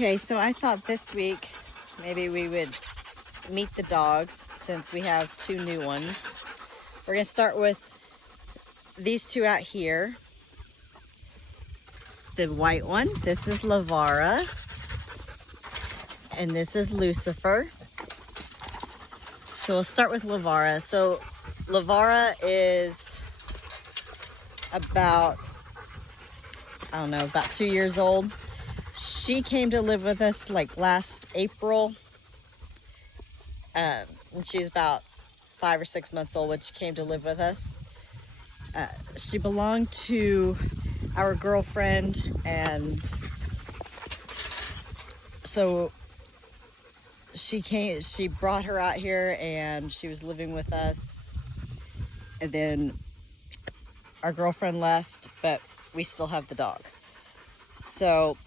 Okay, so I thought this week maybe we would meet the dogs since we have two new ones. We're gonna start with these two out here. The white one, this is Lavara, and this is Lucifer. So we'll start with Lavara. So Lavara is about, I don't know, about 2 years old. She came to live with us like last April. And she's about 5 or 6 months old when she came to live with us. She belonged to our girlfriend, and so she brought her out here and she was living with us, and then our girlfriend left, but we still have the dog. So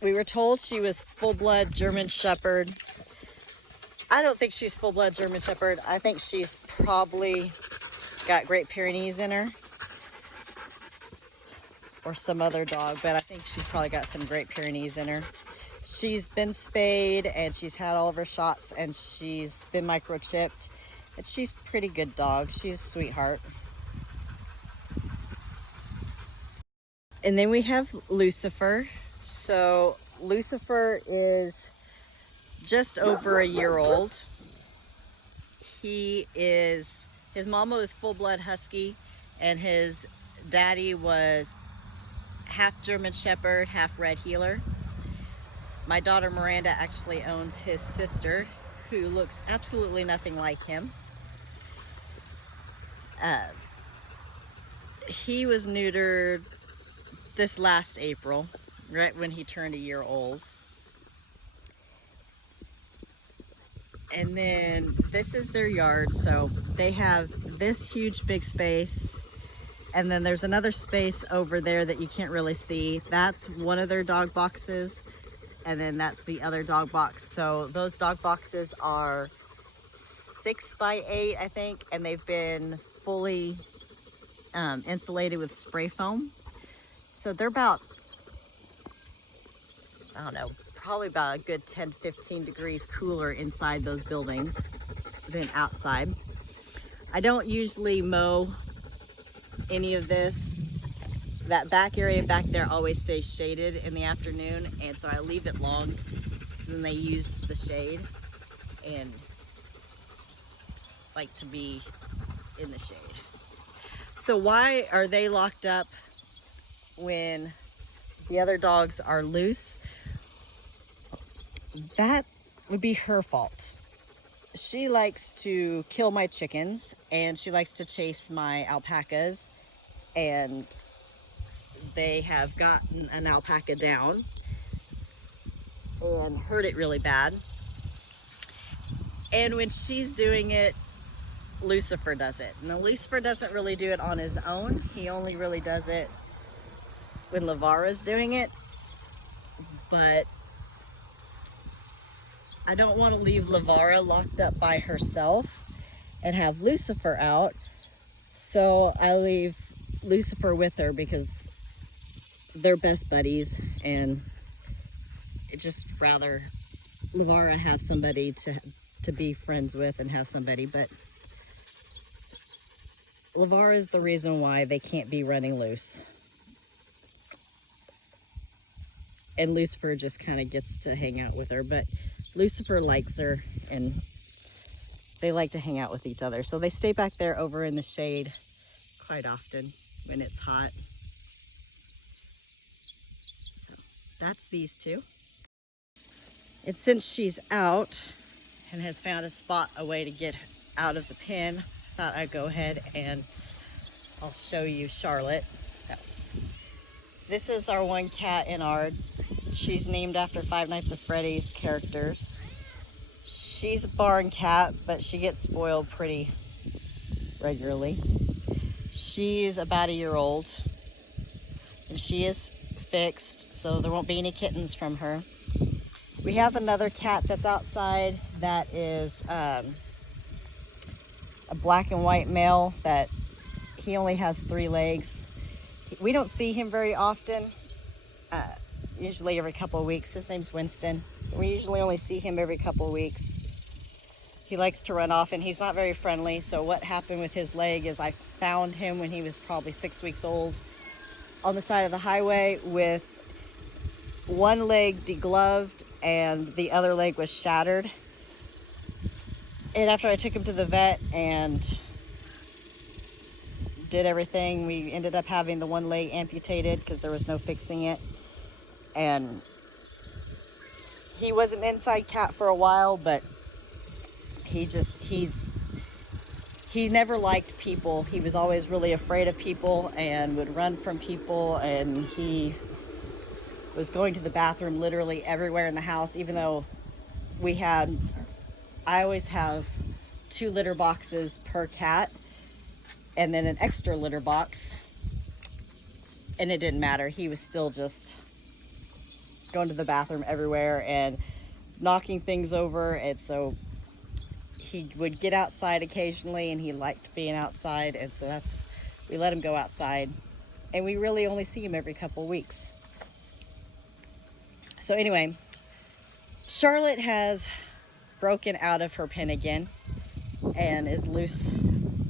we were told she was full-blood German Shepherd. I don't think she's full-blood German Shepherd. I think she's probably got Great Pyrenees in her, or some other dog, but I think she's probably got some Great Pyrenees in her. She's been spayed and she's had all of her shots and she's been microchipped, and she's a pretty good dog. She's a sweetheart. And then we have Lucifer. So Lucifer is just over a year old. His mama was full-blood Husky, and his daddy was half German Shepherd, half Red Heeler. My daughter Miranda actually owns his sister, who looks absolutely nothing like him. He was neutered this last April, right when he turned a year old. And then this is their yard. So they have this huge big space, and then there's another space over there that you can't really see. That's one of their dog boxes, and then that's the other dog box. So those dog boxes are 6 by 8, I think, and they've been fully insulated with spray foam. So they're about, I don't know, probably about a good 10 to 15 degrees cooler inside those buildings than outside. I don't usually mow any of this. That back area back there always stays shaded in the afternoon, and so I leave it long so then they use the shade and like to be in the shade. So why are they locked up when the other dogs are loose? That would be her fault. She likes to kill my chickens, and she likes to chase my alpacas, and they have gotten an alpaca down and hurt it really bad. And when she's doing it, Lucifer does it. Now Lucifer doesn't really do it on his own. He only really does it when Lavara's doing it. But I don't want to leave Lavara locked up by herself and have Lucifer out. So I leave Lucifer with her because they're best buddies, and it just rather Lavara have somebody to be friends with and have somebody. But Lavara is the reason why they can't be running loose. And Lucifer just kind of gets to hang out with her, but Lucifer likes her and they like to hang out with each other. So they stay back there over in the shade quite often when it's hot. So that's these two. And since she's out and has found a spot, a way to get out of the pen, I thought I'd go ahead and I'll show you Charlotte. This is our one cat, Inard. She's named after Five Nights at Freddy's characters. She's a barn cat, but she gets spoiled pretty regularly. She's about a year old, and she is fixed, so there won't be any kittens from her. We have another cat that's outside that is a black and white male that he only has 3 legs. We don't see him very often. usually every couple of weeks. His name's Winston. We usually only see him every couple of weeks. He likes to run off, and he's not very friendly. So what happened with his leg is I found him when he was probably 6 weeks old on the side of the highway with one leg degloved and the other leg was shattered. And after I took him to the vet and did everything, we ended up having the one leg amputated because there was no fixing it. And he was an inside cat for a while, but he never liked people. He was always really afraid of people and would run from people, and he was going to the bathroom literally everywhere in the house, even though I always have 2 litter boxes per cat and then an extra litter box, and it didn't matter. He was still just going to the bathroom everywhere and knocking things over. And so he would get outside occasionally, and he liked being outside, and so we let him go outside, and we really only see him every couple of weeks. So anyway, Charlotte has broken out of her pen again and is loose,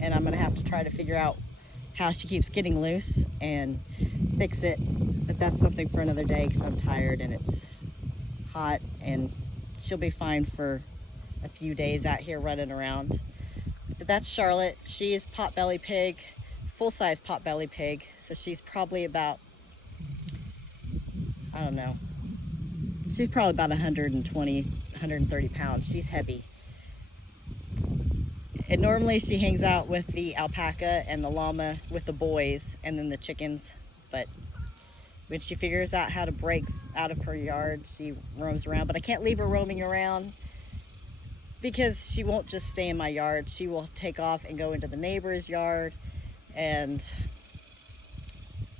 and I'm gonna have to try to figure out how she keeps getting loose and fix it, but that's something for another day because I'm tired and it's hot, and she'll be fine for a few days out here running around. But that's Charlotte. She is potbelly pig, full-size potbelly pig, so she's probably about, I don't know, she's probably about 120, 130 pounds. She's heavy. And normally she hangs out with the alpaca and the llama with the boys and then the chickens, but when she figures out how to break out of her yard, she roams around. But I can't leave her roaming around because she won't just stay in my yard. She will take off and go into the neighbor's yard, and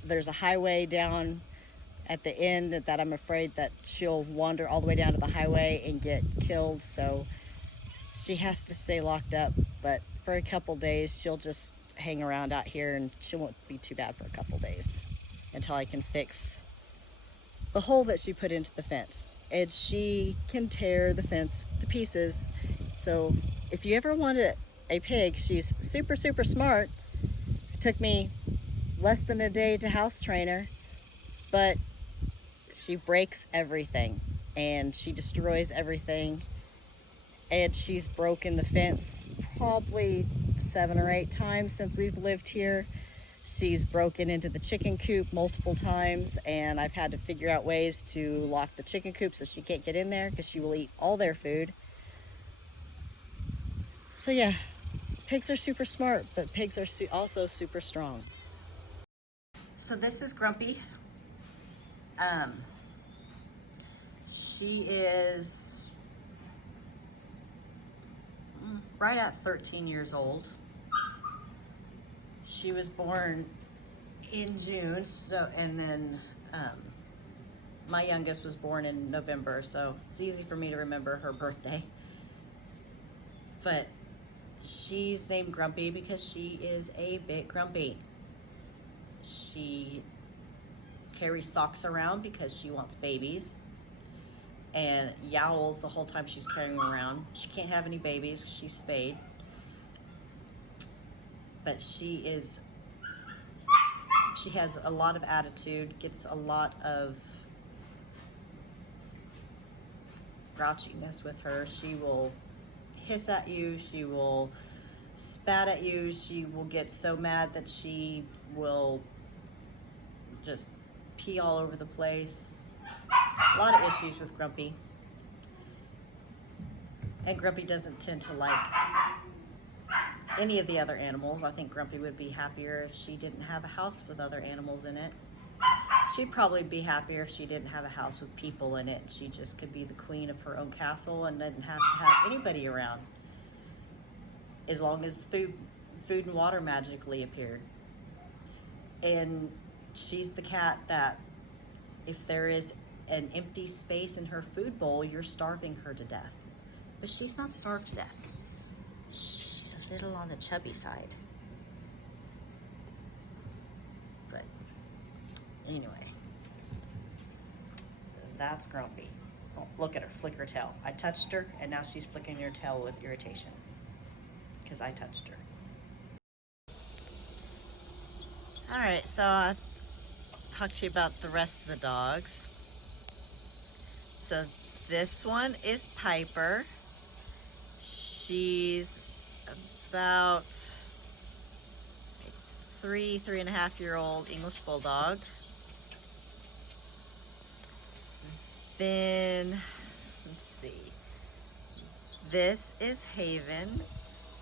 there's a highway down at the end that I'm afraid that she'll wander all the way down to the highway and get killed, so she has to stay locked up. But for a couple days she'll just hang around out here, and she won't be too bad for a couple days until I can fix the hole that she put into the fence. And she can tear the fence to pieces. So if you ever wanted a pig, she's super smart. It took me less than a day to house train her, but she breaks everything and she destroys everything. And she's broken the fence probably 7 or 8 times since we've lived here. She's broken into the chicken coop multiple times, and I've had to figure out ways to lock the chicken coop so she can't get in there because she will eat all their food. So yeah, pigs are super smart, but pigs are also super strong. So this is Grumpy. She is right at 13 years old. She was born in June, and then my youngest was born in November, so it's easy for me to remember her birthday. But she's named Grumpy because she is a bit grumpy. She carries socks around because she wants babies, and yowls the whole time she's carrying them around. She can't have any babies, she's spayed. But she has a lot of attitude, gets a lot of grouchiness with her. She will hiss at you, she will spat at you, she will get so mad that she will just pee all over the place. A lot of issues with Grumpy. And Grumpy doesn't tend to like any of the other animals. I think Grumpy would be happier if she didn't have a house with other animals in it. She'd probably be happier if she didn't have a house with people in it. She just could be the queen of her own castle and didn't have to have anybody around, as long as food and water magically appeared. And she's the cat that if there is an empty space in her food bowl, you're starving her to death. But she's not starved to death. She's a little on the chubby side. But anyway, That's Grumpy. Oh, look at her, flick her tail. I touched her, and now she's flicking her tail with irritation because I touched her. All right, so I'll talk to you about the rest of the dogs. So this one is Piper. She's about 3.5-year-old English Bulldog. Then, let's see. This is Haven.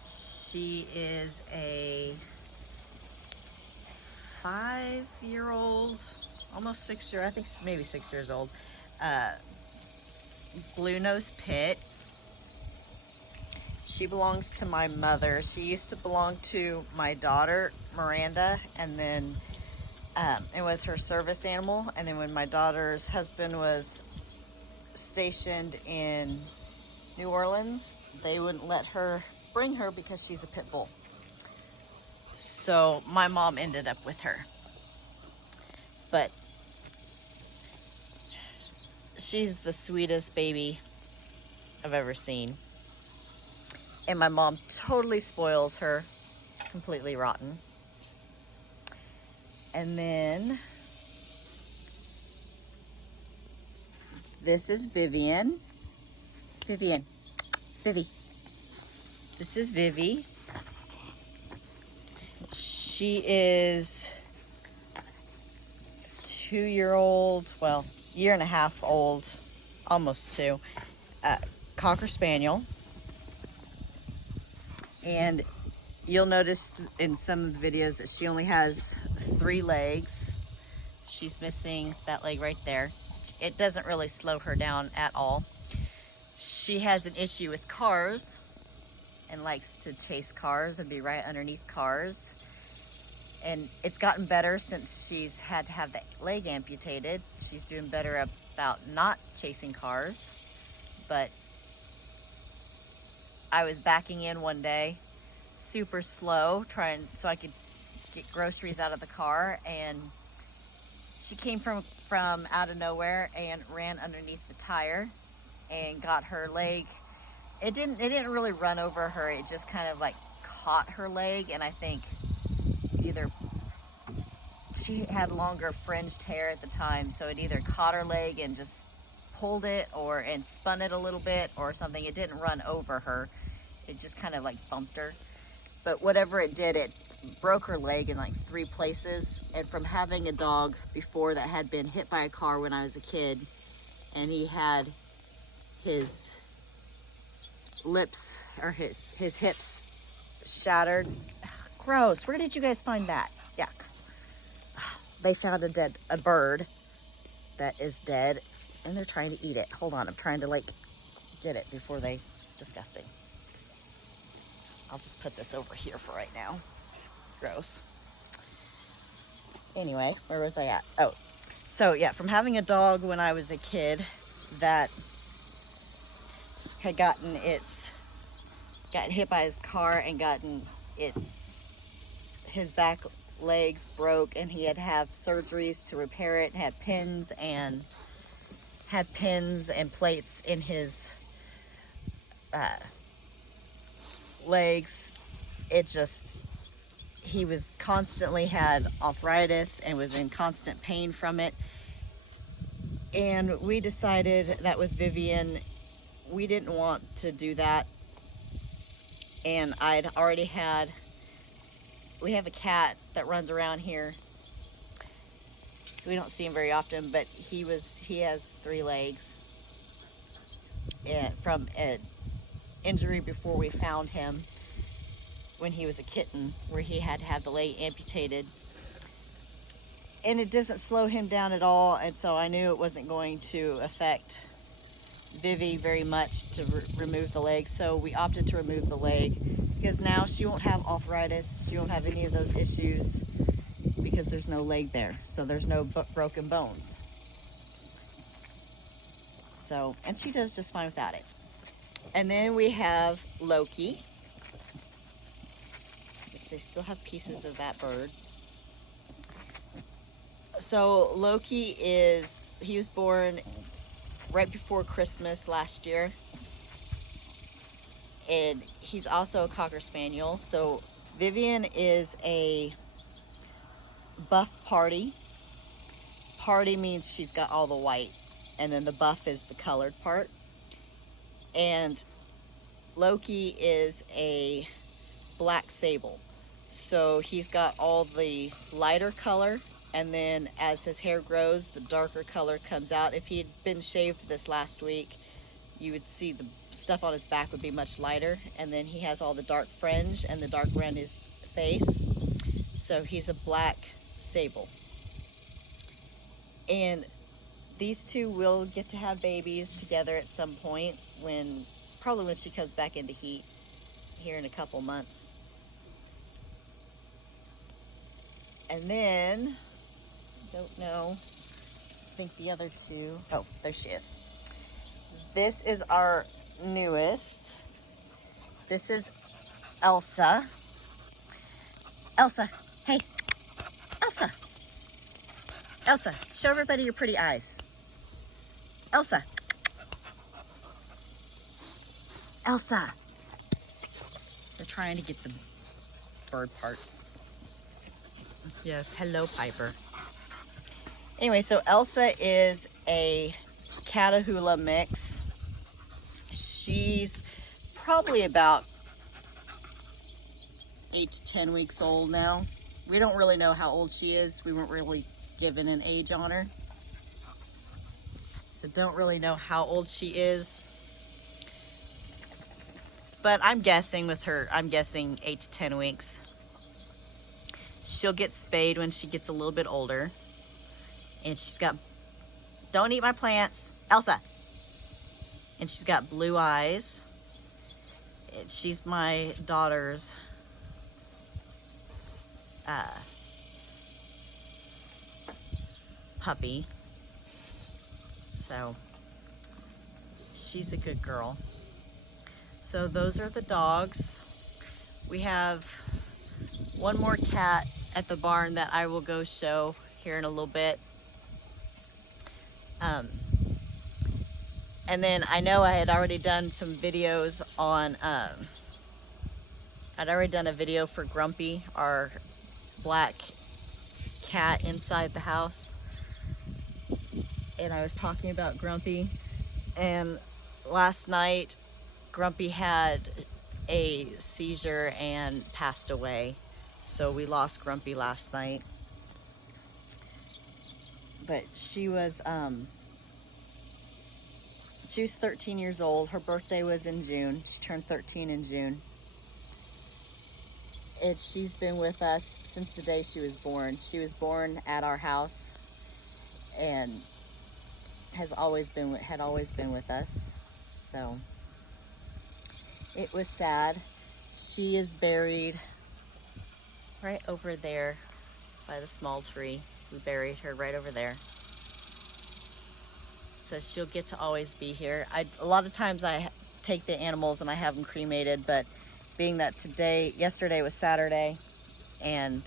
She is a 5-year-old, almost 6 year, I think she's maybe 6 years old, Blue Nose Pit. She belongs to my mother. She used to belong to my daughter, Miranda, and then it was her service animal. And then when my daughter's husband was stationed in New Orleans, they wouldn't let her bring her because she's a pit bull. So my mom ended up with her. But she's the sweetest baby I've ever seen. And my mom totally spoils her, completely rotten. And then this is Vivian. Vivi. This is Vivi. She is 2-year-old, well, 1.5 years old, almost 2, Cocker Spaniel. And you'll notice in some of the videos that she only has 3 legs. She's missing that leg right there. It doesn't really slow her down at all. She has an issue with cars and likes to chase cars and be right underneath cars. And it's gotten better since she's had to have the leg amputated. She's doing better about not chasing cars. But I was backing in one day, super slow, trying so I could get groceries out of the car, and she came from out of nowhere and ran underneath the tire and got her leg. It didn't really run over her. It just kind of like caught her leg, and I think either she had longer fringed hair at the time, so it either caught her leg and just pulled it and spun it a little bit or something. It didn't run over her. It just kind of like bumped her. But whatever it did, it broke her leg in like 3 places. And from having a dog before that had been hit by a car when I was a kid, and he had his lips or his hips shattered. Gross. Where did you guys find that? Yuck. They found a bird that is dead, and they're trying to eat it. Hold on, I'm trying to like get it before they, disgusting. I'll just put this over here for right now. Gross. Anyway, where was I at? Oh, so yeah, from having a dog when I was a kid that had gotten hit by his car and gotten his back legs broke, and he had to have surgeries to repair it, had pins and plates in his legs. He was constantly had arthritis and was in constant pain from it. And we decided that with Vivian, we didn't want to do that. And we have a cat that runs around here. We don't see him very often, but he has 3 legs. And from an injury before we found him when he was a kitten, where he had to have the leg amputated. And it doesn't slow him down at all, and so I knew it wasn't going to affect Vivi very much to remove the leg, so we opted to remove the leg because now she won't have arthritis, she won't have any of those issues because there's no leg there, so there's no broken bones. So, and she does just fine without it. And then we have Loki. They still have pieces of that bird. So Loki he was born right before Christmas last year. And he's also a Cocker Spaniel. So Vivian is a buff party. Party means she's got all the white, and then the buff is the colored part. And Loki is a black sable. So he's got all the lighter color, and then as his hair grows, the darker color comes out. If he had been shaved this last week, you would see the stuff on his back would be much lighter, and then he has all the dark fringe and the dark around his face. So he's a black sable. And these two will get to have babies together at some point, probably when she comes back into heat here in a couple months. And then, don't know, I think the other two, oh, there she is. This is our newest. This is Elsa. Elsa, hey, Elsa. Elsa, show everybody your pretty eyes. Elsa. Elsa. They're trying to get the bird parts. Yes, hello, Piper. Anyway, so Elsa is a Catahoula mix. She's probably about 8 to 10 weeks old now. We don't really know how old she is. We weren't really given an age on her. So don't really know how old she is. But I'm guessing with her, I'm guessing 8 to 10 weeks. She'll get spayed when she gets a little bit older. And she's got, don't eat my plants, Elsa. And she's got blue eyes. And she's my daughter's puppy. So she's a good girl. So those are the dogs. We have one more cat at the barn that I will go show here in a little bit. And then I know I had already done some videos on, I'd already done a video for Grumpy, our black cat inside the house. And I was talking about Grumpy. And last night, Grumpy had a seizure and passed away. So we lost Grumpy last night. But she was 13 years old. Her birthday was in June. She turned 13 in June. And she's been with us since the day she was born. She was born at our house and had always been with us. So it was sad. She is buried right over there by the small tree. We buried her right over there. So she'll get to always be here. A lot of times I take the animals and I have them cremated, but being that yesterday was Saturday, and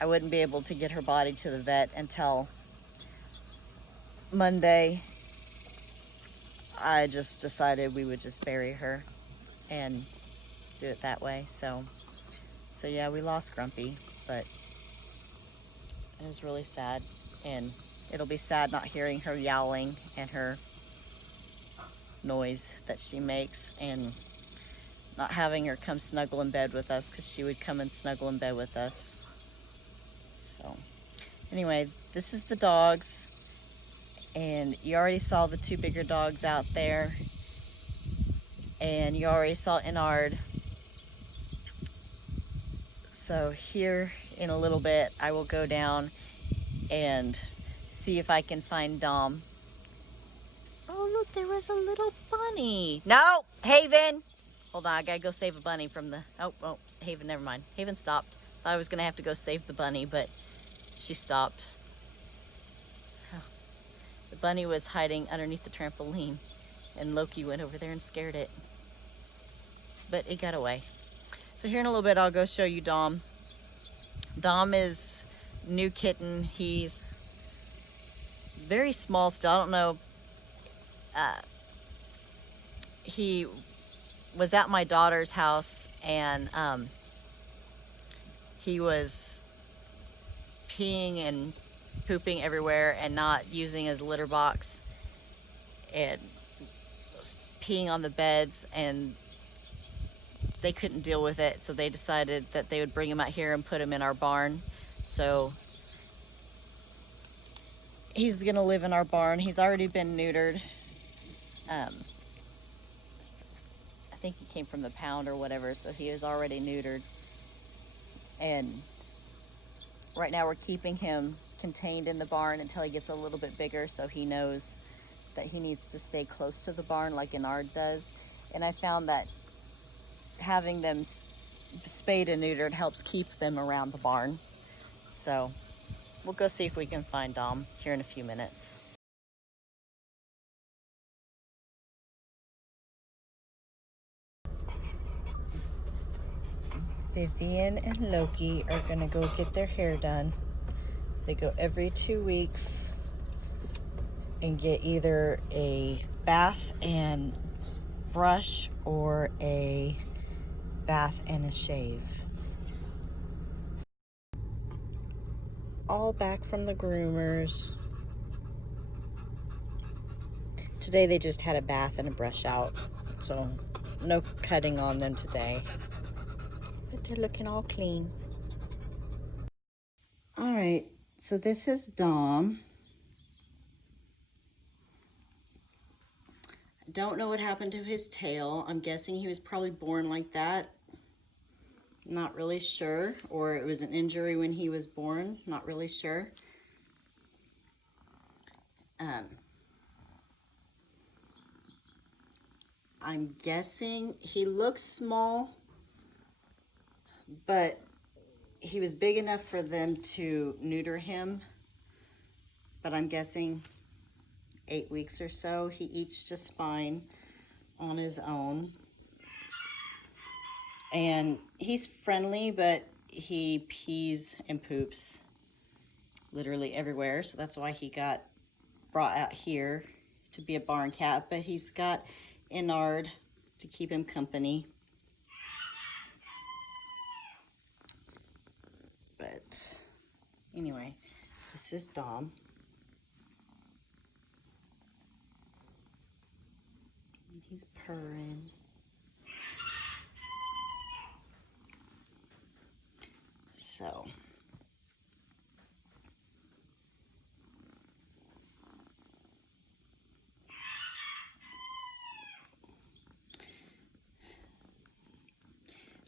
I wouldn't be able to get her body to the vet until Monday, I just decided we would just bury her and do it that way. So yeah, we lost Grumpy, but it was really sad, and it'll be sad not hearing her yowling and her noise that she makes, and not having her come snuggle in bed with us, because she would come and snuggle in bed with us. So anyway, this is the dogs, and you already saw the two bigger dogs out there, and you already saw Inard. So here in a little bit, I will go down and see if I can find Dom. Oh, look, there was a little bunny. No, Haven. Hold on, I gotta go save a bunny from the, oh, Haven, never mind. Haven stopped. Thought I was gonna have to go save the bunny, but she stopped. The bunny was hiding underneath the trampoline, and Loki went over there and scared it. But it got away. So here in a little bit, I'll go show you Dom. Dom is new kitten. He's very small still. I don't know. he was at my daughter's house, and he was peeing and pooping everywhere and not using his litter box, and was peeing on the beds, and they couldn't deal with it, so they decided that they would bring him out here and put him in our barn. So he's gonna live in our barn. He's already been neutered. I think he came from the pound or whatever, so he is already neutered. And right now we're keeping him contained in the barn until he gets a little bit bigger, so he knows that he needs to stay close to the barn like Ennard does. And I found that having them spayed and neutered helps keep them around the barn. So we'll go see if we can find Dom here in a few minutes. Vivian and Loki are gonna go get their hair done. They go every 2 weeks and get either a bath and brush or a bath and a shave. All back from the groomers. Today they just had a bath and a brush out, so no cutting on them today. But they're looking all clean. All right, so this is Dom. I don't know what happened to his tail. I'm guessing he was probably born like that. Not really sure. Or it was an injury when he was born. Not really sure. I'm guessing he looks small, but he was big enough for them to neuter him. But I'm guessing 8 weeks or so. He eats just fine on his own. And he's friendly, but he pees and poops literally everywhere. So that's why he got brought out here to be a barn cat. But he's got Ennard to keep him company. But anyway, this is Dom. He's purring. So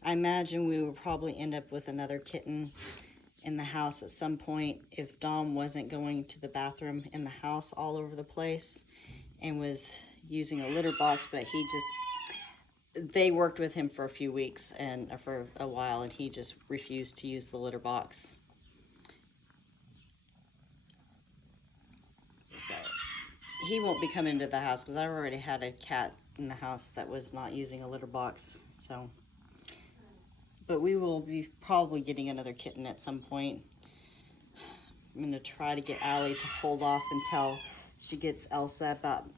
I imagine we will probably end up with another kitten in the house at some point if Dom wasn't going to the bathroom in the house all over the place and was using a litter box, but they worked with him for a few weeks and for a while, and he just refused to use the litter box. So he won't be coming to the house because I already had a cat in the house that was not using a litter box. So, but we will be probably getting another kitten at some point. I'm gonna try to get Allie to hold off until she gets Elsa about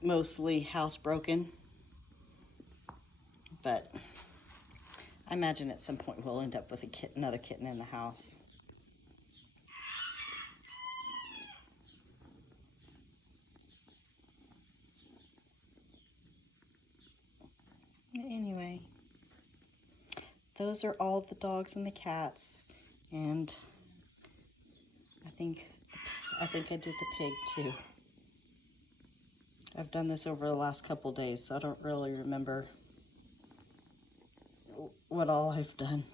mostly housebroken. But I imagine at some point we'll end up with another kitten in the house. Anyway, those are all the dogs and the cats, and I think I did the pig too. I've done this over the last couple days, so I don't really remember what all I've done.